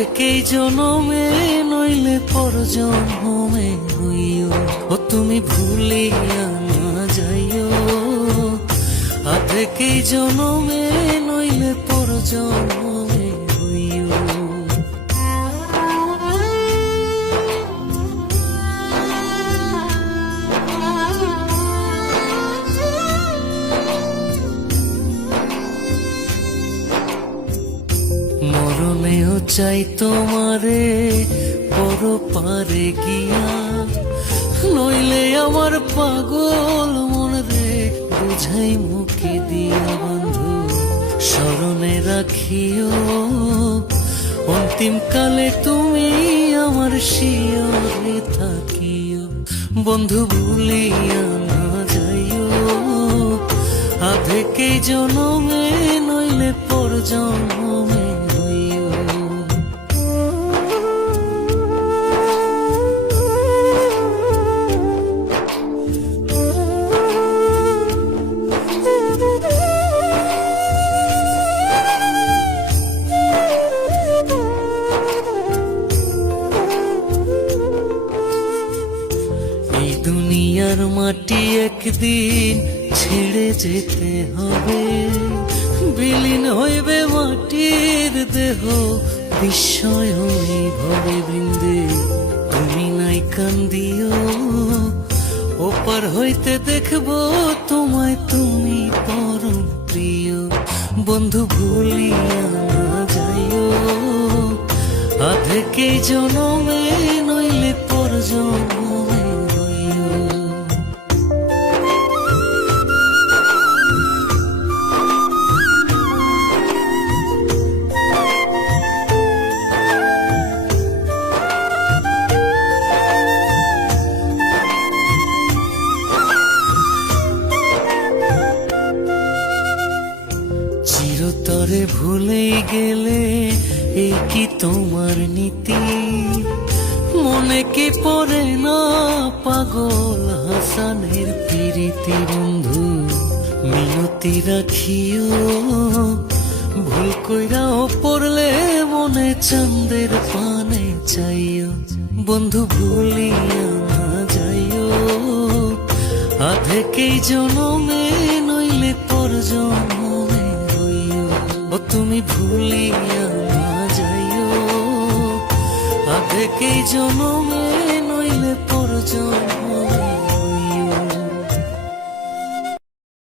আধেকেই জনমে নইলে পর জন্মে হইও, ও তুমি ভুলিয়া না যাইও। আধেকেই জনমে নইলে পর জন্মে হইও। মরণেও চাই তোমারে পর পারে গিয়া, নইলে আমার পাগল মন রে বুঝাই মুখে দিয়া। বন্ধু স্মরণে রাখিও, অন্তিম কালে তুমি আমার শিয়রে থাকিও। বন্ধু ভুলিয়া না যাইও, আধেকেই জনমে নইলে পর জন্মে হইও। এই দুনিয়ার মাটি একদিন ছেড়ে যেতে হবে, বিলীন হইবে মাটির দেহ বিস্ময় ভবে বৃন্দে। তুমি নাই কান্দিও, ওপার হইতে দেখবো তোমায় তুমি পরম প্রিয়। বন্ধু ভুলিয়া না যাইও, আধেকেই জনমে নইলে পর জন্মে হইও। চিরতরে ভুলে গেলে এই কি তোমার নীতি? মনে কি পড়ে না পাগল হাসানের প্রীতি? বন্ধু মিনতি রাখিও, ভুল কইরাও পড়লে মনে চাঁদের পানে চাইও। বন্ধু ভুলিয়া না যাইও, আধেকেই জনমে নইলে পর জন্মে হইও। ও তুমি ভুলিয়া না যাইও, আধেকেই জনমে নইলে পর